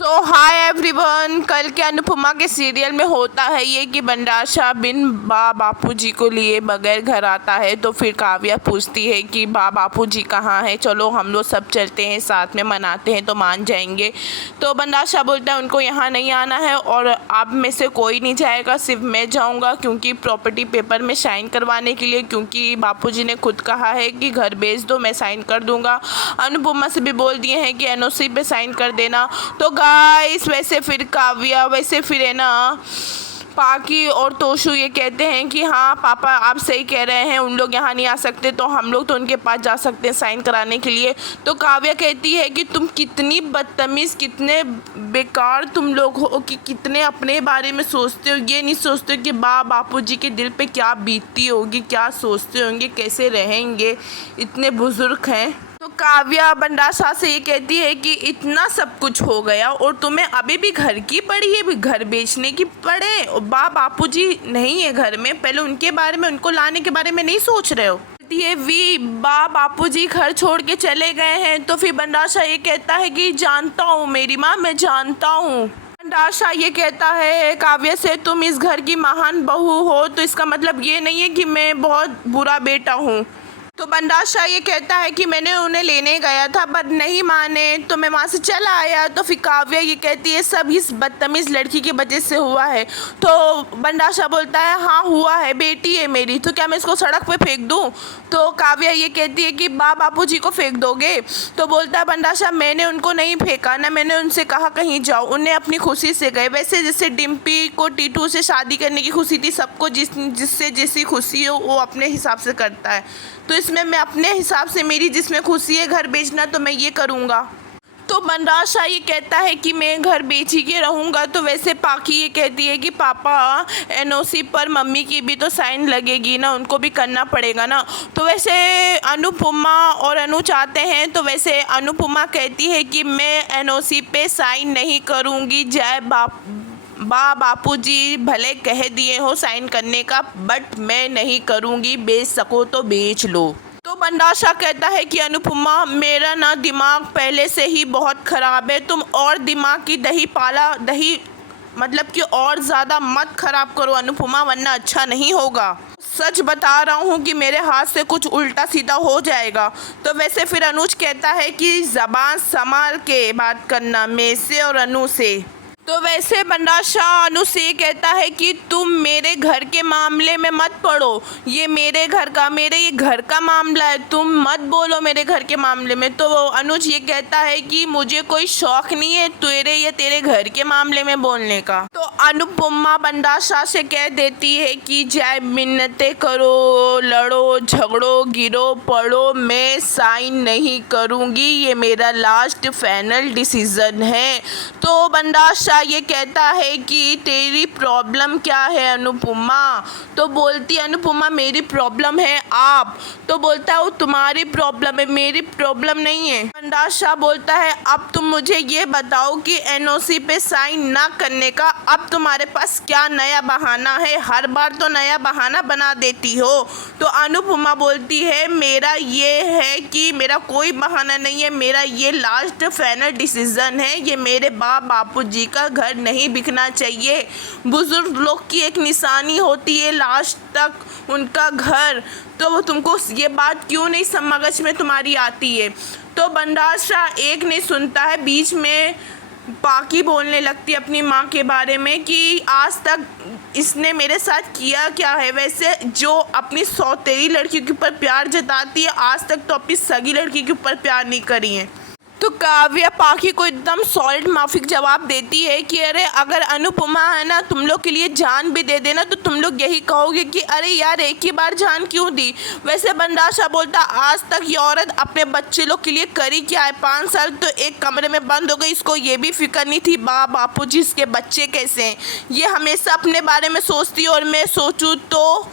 सो hi everyone. कल के अनुपमा के सीरियल में होता है ये कि बंडाशा बिन बापूजी को लिए बगैर घर आता है। तो फिर काव्या पूछती है कि बापूजी कहाँ है, चलो हम लोग सब चलते हैं साथ में मनाते हैं तो मान जाएंगे। तो बंडाशा बोलता है उनको यहाँ नहीं आना है और आप में से कोई नहीं जाएगा, सिर्फ मैं जाऊँगा क्योंकि प्रॉपर्टी पेपर में साइन करवाने के लिए, क्योंकि बापूजी ने खुद कहा है कि घर बेच दो मैं साइन कर दूँगा। अनुपमा से भी बोल दिए हैं कि एनओसी पे साइन कर देना। तो गाइस वैसे फिर काव्या फिर है ना पाकी और तोशु ये कहते हैं कि हाँ पापा आप सही कह रहे हैं, उन लोग यहाँ नहीं आ सकते तो हम लोग तो उनके पास जा सकते हैं साइन कराने के लिए। तो काव्या कहती है कि तुम कितनी बदतमीज़, कितने बेकार तुम लोग हो कि कितने अपने बारे में सोचते हो, ये नहीं सोचते हो कि बापूजी के दिल पे क्या बीतती होगी, क्या सोचते होंगे, कैसे रहेंगे, इतने बुजुर्ग हैं। तो काव्या बंडाशा से ये कहती है कि इतना सब कुछ हो गया और तुम्हें अभी भी घर की पड़ी है, भी घर बेचने की पड़े, और बापूजी नहीं है घर में, पहले उनके बारे में, उनको लाने के बारे में नहीं सोच रहे हो। ये वी बापूजी घर छोड़ के चले गए हैं। तो फिर बंडाशा ये कहता है कि जानता हूँ मेरी माँ, मैं जानता हूँ। बंडाशा ये कहता है काव्या से तुम इस घर की महान बहू हो तो इसका मतलब ये नहीं है कि मैं बहुत बुरा बेटा हूँ। तो बंडाशा ये कहता है कि मैंने उन्हें लेने गया था पर नहीं माने तो मैं वहाँ से चला आया। तो फिर काव्या ये कहती है सब इस बदतमीज़ लड़की की वजह से हुआ है। तो बंडाशा बोलता है हाँ हुआ है, बेटी है मेरी, तो क्या मैं इसको सड़क पे फेंक दूँ। तो काव्या ये कहती है कि बापूजी को फेंक दोगे। तो बोलता है बंडाशा मैंने उनको नहीं फेंका ना, मैंने उनसे कहा कहीं जाओ, उन्हें अपनी खुशी से गए। वैसे जैसे डिम्पी को टीटू से शादी करने की खुशी थी, सबको जिससे जैसी खुशी हो वो अपने हिसाब से करता है, तो इसमें मैं अपने हिसाब से मेरी जिसमें खुशी है घर बेचना तो मैं ये करूँगा। तो बंडाशा ये कहता है कि मैं घर बेच ही के रहूँगा। तो वैसे पाकी ये कहती है कि पापा एनओसी पर मम्मी की भी तो साइन लगेगी ना, उनको भी करना पड़ेगा ना। तो वैसे अनुपमा और अनु चाहते हैं, तो वैसे अनुपमा कहती है कि मैं एनओसी पे साइन नहीं करूँगी, जय बापूजी भले कह दिए हो साइन करने का बट मैं नहीं करूँगी, बेच सको तो बेच लो। तो बंडाशा कहता है कि अनुपमा मेरा ना दिमाग पहले से ही बहुत ख़राब है, तुम और दिमाग की दही मतलब कि और ज़्यादा मत ख़राब करो अनुपमा, वरना अच्छा नहीं होगा। सच बता रहा हूँ कि मेरे हाथ से कुछ उल्टा सीधा हो जाएगा। तो वैसे फिर अनुज कहता है कि ज़बान संभाल के बात करना मेरे से और अनु से। तो वैसे बंडाशा अनु से कहता है कि तुम मेरे घर के मामले में मत पड़ो, ये मेरे ये घर का मामला है, तुम मत बोलो मेरे घर के मामले में। तो अनुज ये कहता है कि मुझे कोई शौक नहीं है तेरे घर के मामले में बोलने का। तो अनुपमा बंडाशा से कह देती है कि चाहे मिन्नतें करो, लड़ो झगड़ो गिरो पड़ो, मैं साइन नहीं करूँगी, ये मेरा लास्ट फाइनल डिसीज़न है। तो बंडाशा ये कहता है कि तेरी प्रॉब्लम क्या है अनुपमा। तो बोलती अनुपमा मेरी प्रॉब्लम है आप। तो बोलता है वो तुम्हारी प्रॉब्लम है, मेरी प्रॉब्लम नहीं है। बंडाशा बोलता है अब तुम मुझे ये बताओ कि एनओसी पे साइन ना करने का अब तुम्हारे पास क्या नया बहाना है, हर बार तो नया बहाना बना देती हो। तो अनुपमा बोलती है मेरा ये है कि मेरा कोई बहाना नहीं है, मेरा ये लास्ट फाइनल डिसीज़न है, ये मेरे बापूजी का घर नहीं बिकना चाहिए। बुजुर्ग लोग की एक निशानी होती है लास्ट तक उनका घर, तो वो तुमको ये बात क्यों नहीं मगज में तुम्हारी आती है। तो बंडाशा एक नहीं सुनता है, बीच में पाकी बोलने लगती है अपनी माँ के बारे में कि आज तक इसने मेरे साथ किया क्या है। वैसे जो अपनी सौतेली लड़की के ऊपर प्यार जताती है आज तक तो अपनी सगी लड़की के ऊपर प्यार नहीं करी है। तो काव्या पाकी को एकदम सॉलिड माफिक जवाब देती है कि अरे अगर अनुपमा है ना तुम लोग के लिए जान भी दे देना तो तुम लोग यही कहोगे कि अरे यार एक ही बार जान क्यों दी। वैसे बंडाशा बोलता आज तक ये औरत अपने बच्चे लोग के लिए करी क्या है, 5 साल तो एक कमरे में बंद हो गई, इसको ये भी फिक्र नहीं थी बापूजी इसके बच्चे कैसे हैं, ये हमेशा अपने बारे में सोचती है और मैं सोचूँ तो